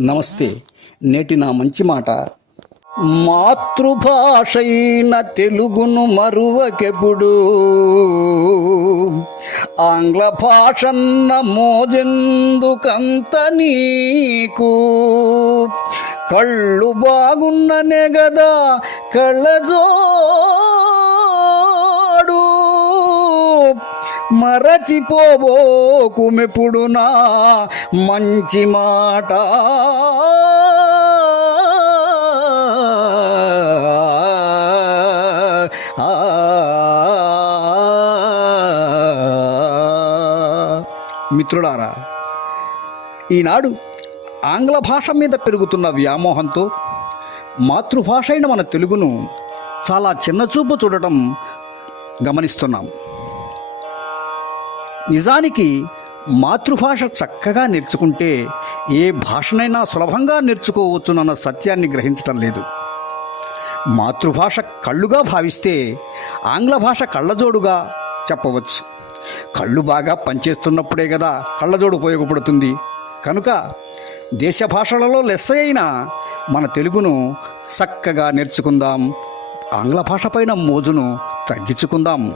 నమస్తే. నేటి నా మంచి మాట. మాతృభాషైన తెలుగును మరువకెప్పుడు ఆంగ్ల భాషన్న మోజెందుకంత నీకు? కళ్ళు బాగున్ననే గదా కళ్ళజో మరచిపోబోకుమెప్పుడు నా మంచి మాట. మిత్రులారా ఈనాడు ఆంగ్ల భాష మీద పెరుగుతున్న వ్యామోహంతో మాతృభాష అయిన మన తెలుగును చాలా చిన్నచూపు చూడటం గమనిస్తున్నాం. నిజానికి మాతృభాష చక్కగా నేర్చుకుంటే ఏ భాషనైనా సులభంగా నేర్చుకోవచ్చునన్న సత్యాన్ని గ్రహించటం లేదు. మాతృభాష కళ్ళుగా భావిస్తే ఆంగ్ల భాష కళ్ళజోడుగా చెప్పవచ్చు. కళ్ళు బాగా పనిచేస్తున్నప్పుడే కదా కళ్ళజోడు ఉపయోగపడుతుంది. కనుక దేశ భాషలలో లెస్స అయిన మన తెలుగును చక్కగా నేర్చుకుందాం. ఆంగ్ల భాషపైన మోజును తగ్గించుకుందాం.